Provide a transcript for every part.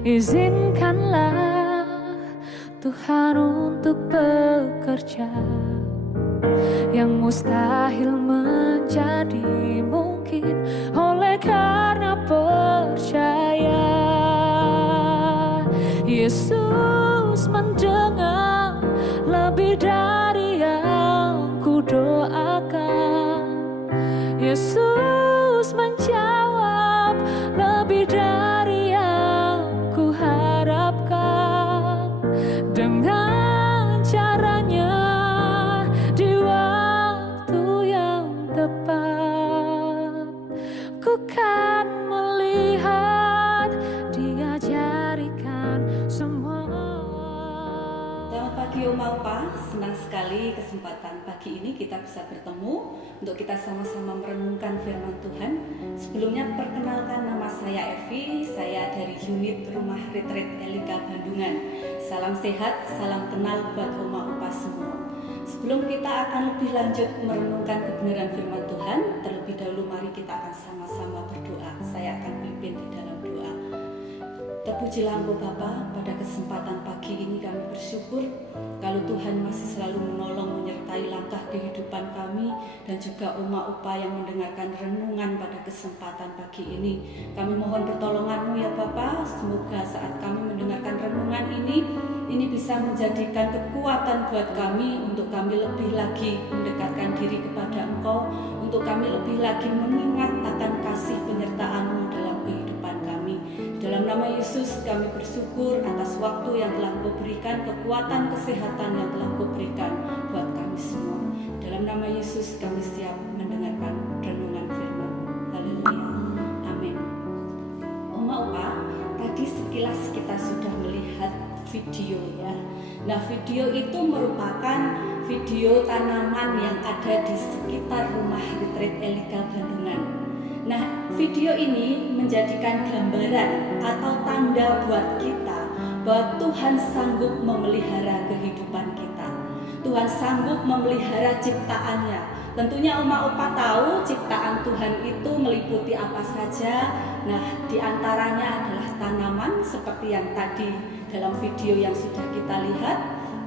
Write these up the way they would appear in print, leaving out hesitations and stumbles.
Izinkanlah Tuhan untuk bekerja, yang mustahil menjadi mungkin oleh karena percaya. Yesus mendengar lebih dari yang ku doakan. Yesus menjawab lebih dari yang ku harapkan. Dengan caranya di waktu yang tepat, ku kan melihat Dia jadikan semua. Selamat pagi Oma Opa, senang sekali kesempatan pagi ini kita bisa bertemu untuk kita sama-sama merenungkan firman Tuhan. Sebelumnya perkenalkan, nama saya Evi, saya dari unit Rumah Retreat Elika Bandungan. Salam sehat, salam kenal buat Oma Opa semua. Sebelum kita akan lebih lanjut merenungkan kebenaran firman Tuhan, terlebih dahulu mari kita akan sama-sama berdoa. Saya akan pimpin di dalam doa. Terpujilah Engkau Bapa, pada kesempatan pagi ini kami bersyukur kalau Tuhan masih selalu menolong menyertai langkah kehidupan kami dan juga Oma Opa yang mendengarkan renungan pada kesempatan pagi ini. Kami mohon pertolongan-Mu ya Bapa, semoga saat kami mendengarkan renungan ini bisa menjadikan kekuatan buat kami untuk kami lebih lagi mendekatkan diri kepada Engkau, untuk kami lebih lagi mengingat akan kasih penyertaan-Mu dalam kehidupan kami. Dalam nama Yesus kami bersyukur atas waktu yang telah Kau berikan, kekuatan kesehatan yang telah Kau berikan buat kami semua. Dalam nama Yesus kami siap mendengarkan renungan firman. Haleluya. Amin. Oma Opa, tadi sekilas kita sudah melihat video ya. Nah, video itu merupakan video tanaman yang ada di sekitar Rumah Retreat Elika Bandungan. Nah, video ini menjadikan gambaran atau tanda buat kita bahwa Tuhan sanggup memelihara kehidupan kita. Tuhan sanggup memelihara ciptaannya. Tentunya Oma Opa tahu ciptaan Tuhan itu meliputi apa saja. Nah, diantaranya adalah tanaman seperti yang tadi dalam video yang sudah kita lihat.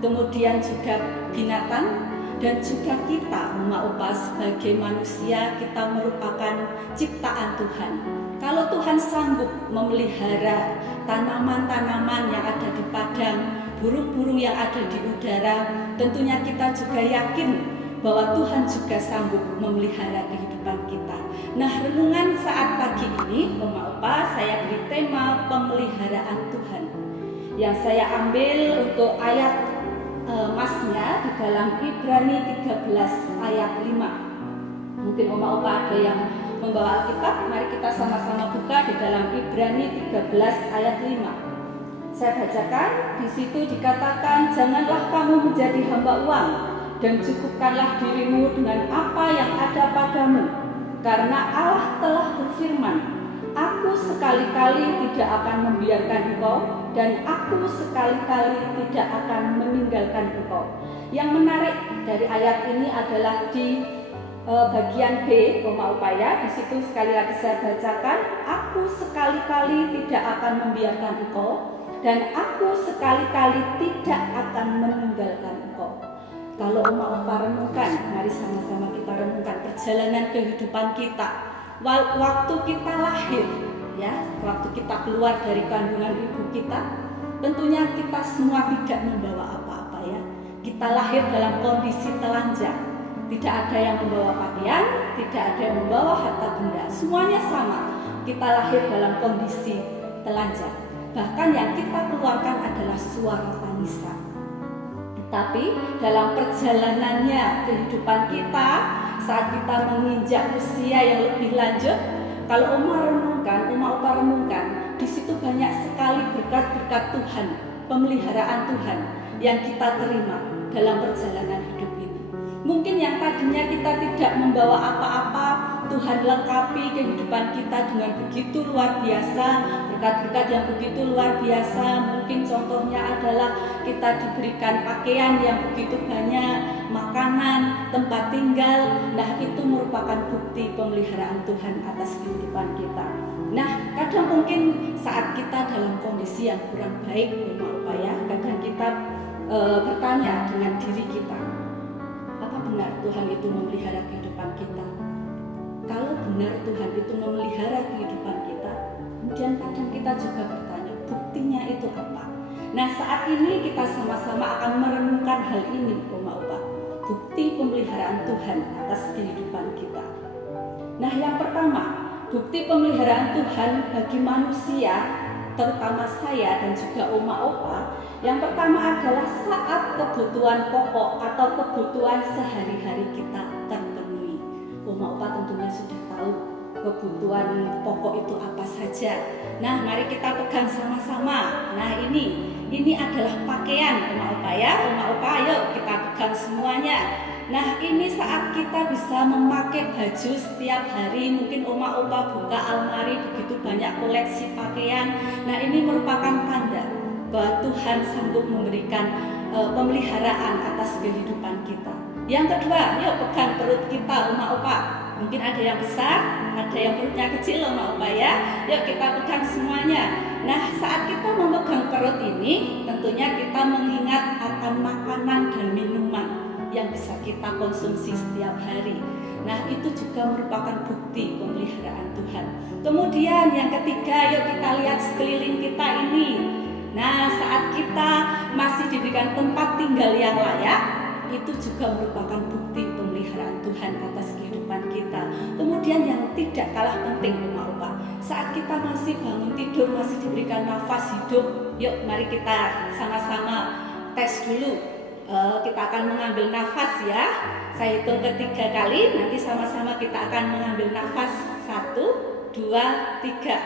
Kemudian juga binatang. Dan juga kita, Oma Opa, sebagai manusia, kita merupakan ciptaan Tuhan. Kalau Tuhan sanggup memelihara tanaman-tanaman yang ada di padang, burung-burung yang ada di udara, tentunya kita juga yakin bahwa Tuhan juga sanggup memelihara kehidupan kita. Nah, renungan saat pagi ini, Oma Opa, saya beri tema pemeliharaan Tuhan. Yang saya ambil untuk ayat masnya di dalam Ibrani 13 ayat 5. Mungkin Oma Opa ada yang membawa Alkitab, mari kita sama-sama buka di dalam Ibrani 13 ayat 5. Saya bacakan, di situ dikatakan, janganlah kamu menjadi hamba uang dan cukupkanlah dirimu dengan apa yang ada padamu, karena Allah telah berfirman, aku sekali-kali tidak akan membiarkan engkau, dan aku sekali-kali tidak akan meninggalkan engkau. Yang menarik dari ayat ini adalah di bagian B, Oma Opa ya. Di situ sekali lagi saya bacakan, aku sekali-kali tidak akan membiarkan engkau, dan aku sekali-kali tidak akan meninggalkan engkau. Kalau Oma Opa renungkan, mari sama-sama kita renungkan perjalanan kehidupan kita. Waktu kita lahir, ya, waktu kita keluar dari kandungan ibu kita, tentunya kita semua tidak membawa apa-apa ya. Kita lahir dalam kondisi telanjang, tidak ada yang membawa pakaian, tidak ada yang membawa harta benda, semuanya sama. Kita lahir dalam kondisi telanjang. Bahkan yang kita keluarkan adalah suara tangisan. Tapi dalam perjalanannya kehidupan kita, saat kita menginjak usia yang lebih lanjut, kalau Oma Opa renungkan, di situ banyak sekali berkat-berkat Tuhan, pemeliharaan Tuhan yang kita terima dalam perjalanan hidup ini. Mungkin yang tadinya kita tidak membawa apa-apa, Tuhan lengkapi kehidupan kita dengan begitu luar biasa, berkat-berkat yang begitu luar biasa. Mungkin contohnya adalah kita diberikan pakaian yang begitu banyak, makanan, tempat tinggal. Nah, itu merupakan bukti pemeliharaan Tuhan atas kehidupan kita. Nah, kadang mungkin saat kita dalam kondisi kondisi yang kurang baik, Oma Opa ya. Kadang kita bertanya dengan diri kita, apa benar Tuhan itu memelihara kehidupan kita? Kalau benar Tuhan itu memelihara kehidupan kita, kemudian kadang kita juga bertanya, buktinya itu apa? Nah, saat ini kita sama-sama akan merenungkan hal ini, Oma Opa. Bukti pemeliharaan Tuhan atas kehidupan kita. Nah, yang pertama, bukti pemeliharaan Tuhan bagi manusia, terutama saya dan juga Oma Opa, yang pertama adalah saat kebutuhan pokok atau kebutuhan sehari-hari kita terpenuhi. Oma Opa tentunya sudah tahu kebutuhan pokok itu apa saja. Nah, mari kita pegang sama-sama. Nah, ini adalah pakaian, Oma Opa ya. Oma Opa, ayo kita pegang semuanya. Nah, ini saat kita bisa memakai baju setiap hari. Mungkin Oma Opa buka almari, begitu banyak koleksi pakaian. Nah, ini merupakan tanda bahwa Tuhan sanggup memberikan pemeliharaan atas kehidupan kita. Yang kedua, yuk pegang perut kita, Oma Opa. Mungkin ada yang besar, ada yang perutnya kecil, Oma Opa ya. Yuk kita pegang semuanya. Nah, saat kita memegang perut ini, tentunya kita mengingat akan makanan dan minuman yang bisa kita konsumsi setiap hari. Nah, itu juga merupakan bukti pemeliharaan Tuhan. Kemudian yang ketiga, yuk kita lihat sekeliling kita ini. Nah, saat kita masih diberikan tempat tinggal yang layak, itu juga merupakan bukti pemeliharaan Tuhan atas kehidupan kita. Kemudian yang tidak kalah penting, Oma Opa, saat kita masih bangun tidur, masih diberikan nafas hidup, yuk mari kita sama-sama tes dulu. Kita akan mengambil nafas ya. Saya hitung ketiga kali, nanti sama-sama kita akan mengambil nafas. 1, 2, 3.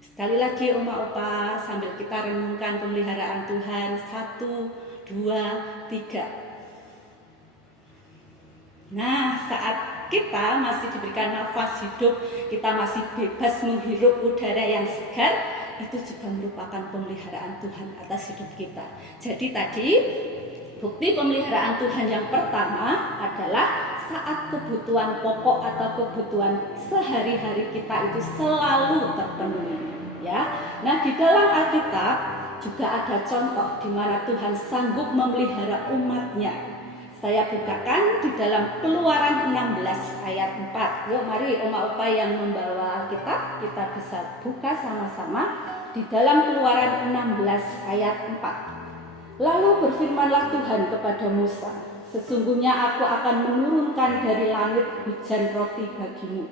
Sekali lagi Oma Opa, sambil kita renungkan pemeliharaan Tuhan. 1, 2, 3. Nah, saat kita masih diberikan nafas hidup, kita masih bebas menghirup udara yang segar, itu juga merupakan pemeliharaan Tuhan atas hidup kita. Jadi tadi, bukti pemeliharaan Tuhan yang pertama adalah saat kebutuhan pokok atau kebutuhan sehari-hari kita itu selalu terpenuhi. Ya, nah di dalam Alkitab juga ada contoh di mana Tuhan sanggup memelihara umatnya. Saya bukakan di dalam Keluaran 16 ayat 4. Yuk mari Oma Opa yang membawa Alkitab, kita bisa buka sama-sama di dalam Keluaran 16 ayat 4. Lalu berfirmanlah Tuhan kepada Musa, sesungguhnya aku akan menurunkan dari langit hujan roti bagimu.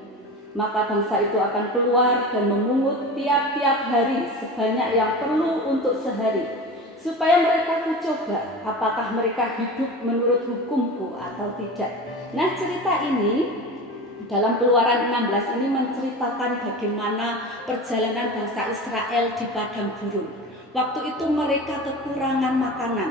Maka bangsa itu akan keluar dan memungut tiap-tiap hari sebanyak yang perlu untuk sehari, supaya mereka mencoba apakah mereka hidup menurut hukumku atau tidak. Nah, cerita ini dalam Keluaran 16 ini menceritakan bagaimana perjalanan bangsa Israel di padang gurun. Waktu itu mereka kekurangan makanan.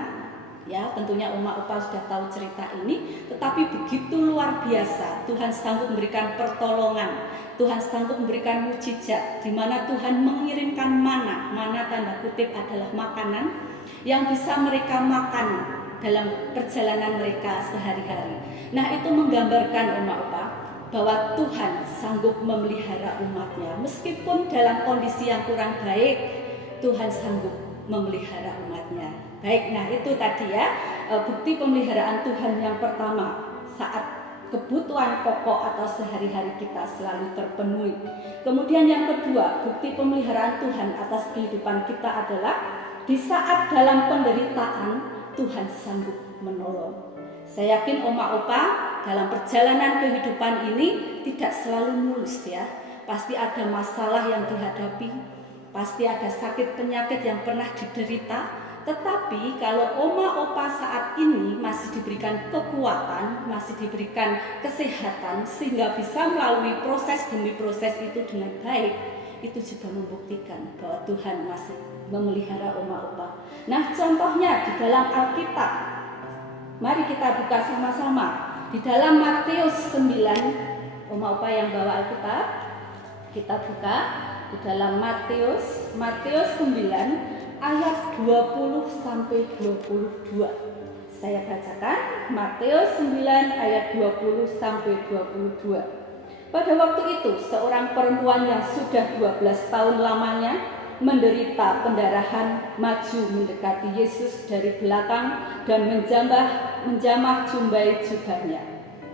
Ya, tentunya Oma Opa sudah tahu cerita ini, tetapi begitu luar biasa Tuhan sanggup memberikan pertolongan, Tuhan sanggup memberikan mukjizat, di mana Tuhan mengirimkan mana tanda kutip adalah makanan yang bisa mereka makan dalam perjalanan mereka sehari-hari. Nah, itu menggambarkan Oma Opa bahwa Tuhan sanggup memelihara umatnya, meskipun dalam kondisi yang kurang baik, Tuhan sanggup memelihara umatnya. Baik, nah itu tadi ya bukti pemeliharaan Tuhan yang pertama, saat kebutuhan pokok atau sehari-hari kita selalu terpenuhi. Kemudian yang kedua, bukti pemeliharaan Tuhan atas kehidupan kita adalah di saat dalam penderitaan Tuhan sanggup menolong. Saya yakin Oma Opa dalam perjalanan kehidupan ini tidak selalu mulus ya. Pasti ada masalah yang dihadapi, pasti ada sakit penyakit yang pernah diderita. Tetapi kalau Oma Opa saat ini masih diberikan kekuatan, masih diberikan kesehatan, sehingga bisa melalui proses demi proses itu dengan baik, itu juga membuktikan bahwa Tuhan masih memelihara Oma Opa. Nah, contohnya di dalam Alkitab, mari kita buka sama-sama di dalam Matius 9. Oma Opa yang bawa Alkitab, kita buka di dalam Matius 9 ayat 20 sampai 22. Saya bacakan Matius 9 ayat 20 sampai 22. Pada waktu itu, seorang perempuan yang sudah 12 tahun lamanya menderita pendarahan maju mendekati Yesus dari belakang dan menjamah jumbai jubahnya.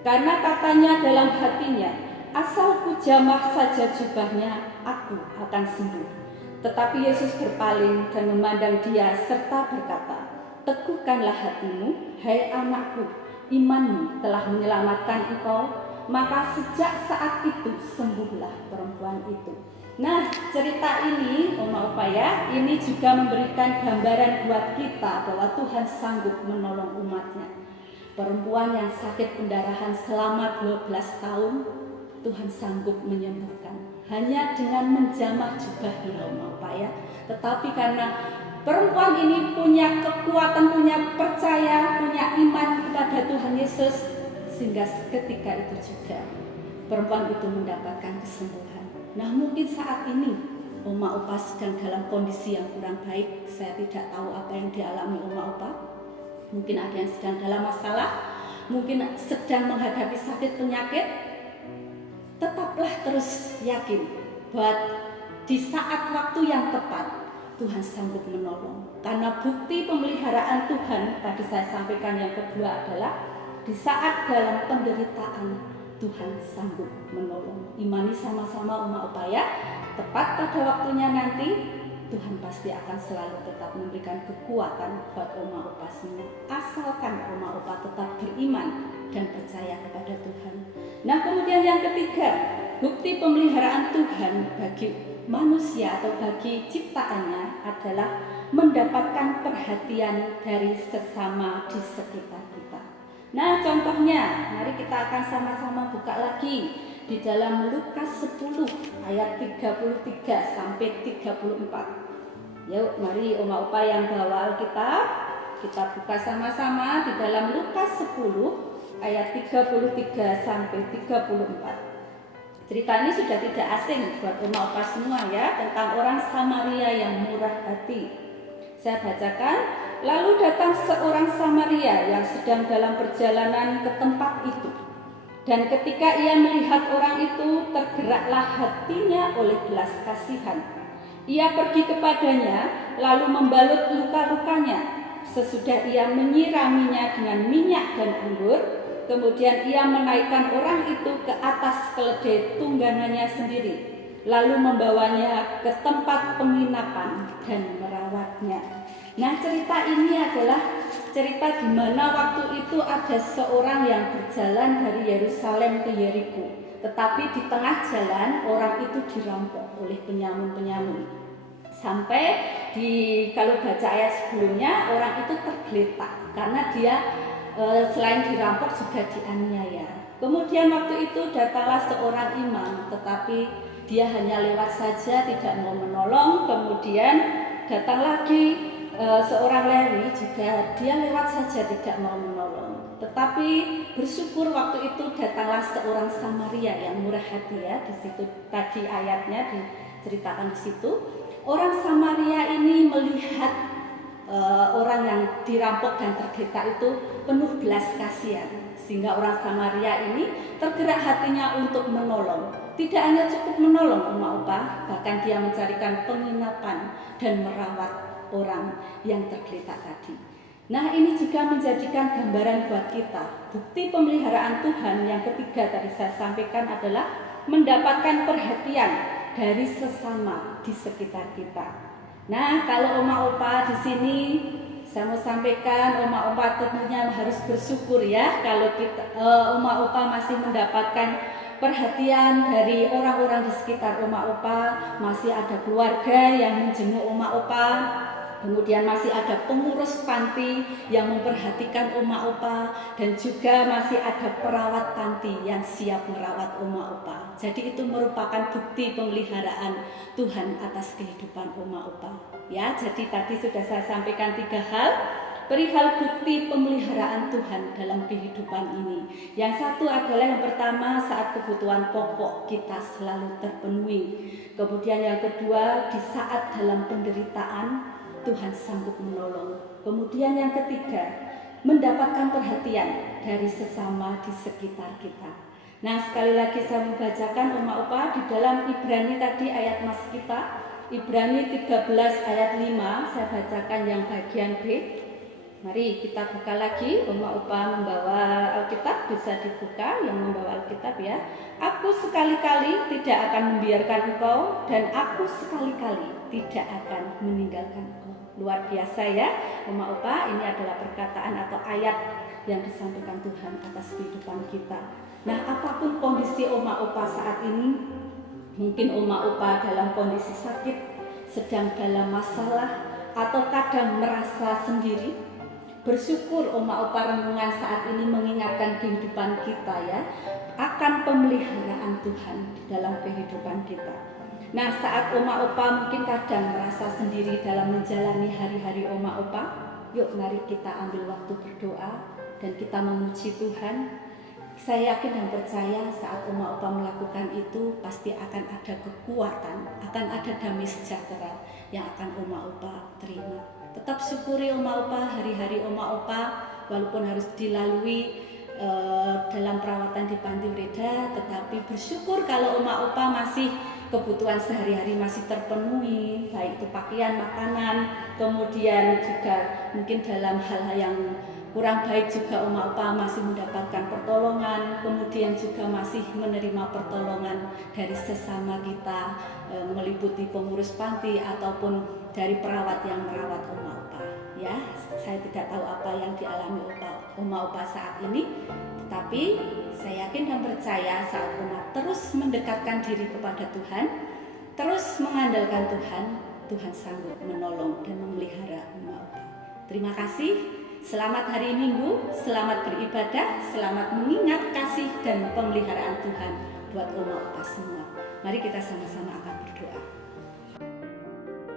Karena katanya dalam hatinya, asal ku jamah saja jubahnya, aku akan sembuh. Tetapi Yesus berpaling dan memandang dia serta berkata, teguhkanlah hatimu, hai anakku, imanmu telah menyelamatkan engkau. Maka sejak saat itu sembuhlah perempuan itu. Nah, cerita ini, Oma Opa ya, ini juga memberikan gambaran buat kita bahwa Tuhan sanggup menolong umatnya. Perempuan yang sakit pendarahan selama 12 tahun, Tuhan sanggup menyembuhkan. Hanya dengan menjamah jubahnya, Oma Opa ya. Tetapi karena perempuan ini punya kekuatan, punya percaya, punya iman kepada Tuhan Yesus, sehingga ketika itu juga perempuan itu mendapatkan kesembuhan. Nah, mungkin saat ini Oma Opa sedang dalam kondisi yang kurang baik. Saya tidak tahu apa yang dialami Oma Opa. Mungkin ada yang sedang dalam masalah, mungkin sedang menghadapi sakit penyakit. Tetaplah terus yakin bahwa di saat waktu yang tepat Tuhan sanggup menolong. Karena bukti pemeliharaan Tuhan tadi saya sampaikan yang kedua adalah di saat dalam penderitaan Tuhan sanggup menolong. Imani sama-sama Oma Opa ya. Tepat pada waktunya nanti Tuhan pasti akan selalu tetap memberikan kekuatan buat Oma Opa semua. Asalkan Oma Opa tetap beriman dan percaya kepada Tuhan. Nah, kemudian yang ketiga, bukti pemeliharaan Tuhan bagi manusia atau bagi ciptaannya adalah mendapatkan perhatian dari sesama di sekitar kita. Nah, contohnya, mari kita akan sama-sama buka lagi di dalam Lukas 10 ayat 33 sampai 34. Yuk, mari Oma Opa yang bawa Alkitab, kita buka sama-sama di dalam Lukas 10 ayat 33 sampai 34. Cerita ini sudah tidak asing buat Oma Opa semua ya, tentang orang Samaria yang murah hati. Saya bacakan. Lalu datang seorang Samaria yang sedang dalam perjalanan ke tempat itu. Dan ketika ia melihat orang itu, tergeraklah hatinya oleh belas kasihan. Ia pergi kepadanya, lalu membalut luka-lukanya. Sesudah ia menyiraminya dengan minyak dan anggur, kemudian ia menaikkan orang itu ke atas keledai tunggangannya sendiri, lalu membawanya ke tempat penginapan dan merawatnya. Nah, cerita ini adalah cerita di mana waktu itu ada seorang yang berjalan dari Yerusalem ke Yeriko. Tetapi di tengah jalan orang itu dirampok oleh penyamun-penyamun. Sampai kalau baca ayat sebelumnya orang itu tergeletak karena dia selain dirampok juga dianiaya. Kemudian waktu itu datanglah seorang imam, tetapi dia hanya lewat saja, tidak mau menolong. Kemudian datang lagi seorang Lewi juga, dia lewat saja tidak mau menolong. Tetapi bersyukur waktu itu datanglah seorang Samaria yang murah hati ya. Di situ tadi ayatnya diceritakan di situ. Orang Samaria ini melihat orang yang dirampok dan tergeletak itu penuh belas kasihan, sehingga orang Samaria ini tergerak hatinya untuk menolong. Tidak hanya cukup menolong Oma Opa, bahkan dia mencarikan penginapan dan merawat orang yang tergeletak tadi. Nah, ini juga menjadikan gambaran buat kita. Bukti pemeliharaan Tuhan yang ketiga tadi saya sampaikan adalah mendapatkan perhatian dari sesama di sekitar kita. Nah, kalau Oma Opa di sini saya mau sampaikan, Oma Opa tentunya harus bersyukur ya kalau Oma Opa masih mendapatkan perhatian dari orang-orang di sekitar Oma Opa, masih ada keluarga yang menjenguk Oma Opa. Kemudian masih ada pengurus panti yang memperhatikan Oma Opa, dan juga masih ada perawat panti yang siap merawat Oma Opa. Jadi itu merupakan bukti pemeliharaan Tuhan atas kehidupan Oma Opa. Ya, jadi tadi sudah saya sampaikan 3 hal perihal bukti pemeliharaan Tuhan dalam kehidupan ini. Yang satu adalah yang pertama, saat kebutuhan pokok kita selalu terpenuhi. Kemudian yang kedua, di saat dalam penderitaan Tuhan sanggup menolong. Kemudian yang ketiga, mendapatkan perhatian dari sesama di sekitar kita. Nah, sekali lagi saya membacakan Oma Opa di dalam Ibrani tadi ayat mas kita, Ibrani 13 ayat 5, saya bacakan yang bagian B. Mari kita buka lagi. Oma Opa membawa Alkitab, bisa dibuka yang membawa Alkitab ya. Aku sekali-kali tidak akan membiarkan engkau, dan aku sekali-kali tidak akan meninggalkan engkau. Luar biasa ya Oma Opa, ini adalah perkataan atau ayat yang disampaikan Tuhan atas kehidupan kita. Nah, apapun kondisi Oma Opa saat ini, mungkin Oma Opa dalam kondisi sakit, sedang dalam masalah, atau kadang merasa sendiri, bersyukur Oma Opa renungan saat ini mengingatkan kehidupan kita ya, akan pemeliharaan Tuhan di dalam kehidupan kita. Nah, saat Oma Opa mungkin kadang merasa sendiri dalam menjalani hari-hari Oma Opa, yuk mari kita ambil waktu berdoa dan kita memuji Tuhan. Saya yakin dan percaya saat Oma Opa melakukan itu pasti akan ada kekuatan, akan ada damai sejahtera yang akan Oma Opa terima. Tetap syukuri Oma Opa, hari-hari Oma Opa walaupun harus dilalui dalam perawatan di Panti Breda, tetapi bersyukur kalau Oma Opa masih kebutuhan sehari-hari masih terpenuhi, baik itu pakaian, makanan, kemudian juga mungkin dalam hal-hal yang kurang baik juga Oma Opa masih mendapatkan pertolongan, kemudian juga masih menerima pertolongan dari sesama kita, meliputi pengurus panti ataupun dari perawat yang merawat Oma Opa. Ya, saya tidak tahu apa yang dialami Oma Opa saat ini, tetapi saya yakin dan percaya saat Oma terus mendekatkan diri kepada Tuhan, terus mengandalkan Tuhan, Tuhan sanggup menolong dan memelihara Oma Opa. Terima kasih. Selamat hari Minggu, selamat beribadah, selamat mengingat kasih dan pemeliharaan Tuhan buat Oma Opa semua. Mari kita sama-sama akan berdoa.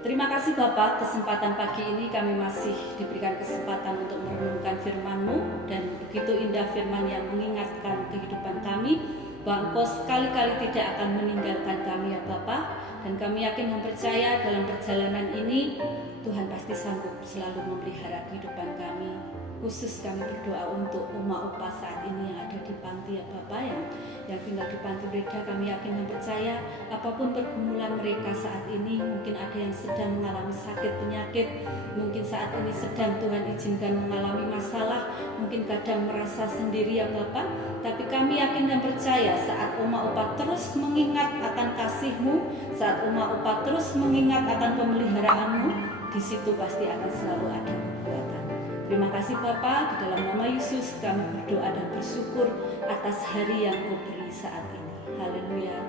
Terima kasih Bapak, kesempatan pagi ini kami masih diberikan kesempatan untuk merenungkan firman-Mu, dan begitu indah firman yang mengingatkan kehidupan kami bahwa Engkau sekali-kali tidak akan meninggalkan kami ya Bapak, dan kami yakin dan percaya dalam perjalanan ini Tuhan pasti sanggup selalu memelihara kehidupan kami. Khusus kami berdoa untuk Oma Opa saat ini yang ada di panti ya Bapak, yang tinggal di Panti Breda. Kami yakin dan percaya apapun pergumulan mereka saat ini, mungkin ada yang sedang mengalami sakit penyakit, mungkin saat ini sedang Tuhan izinkan mengalami masalah, mungkin kadang merasa sendiri ya Bapak. Tapi kami yakin dan percaya saat Oma Opa terus mengingat akan kasih-Mu, saat Oma Opa terus mengingat akan pemeliharaan-Mu, di situ pasti akan selalu ada kekuatan. Terima kasih Bapa, di dalam nama Yesus kami berdoa dan bersyukur atas hari yang Kau beri saat ini. Haleluya.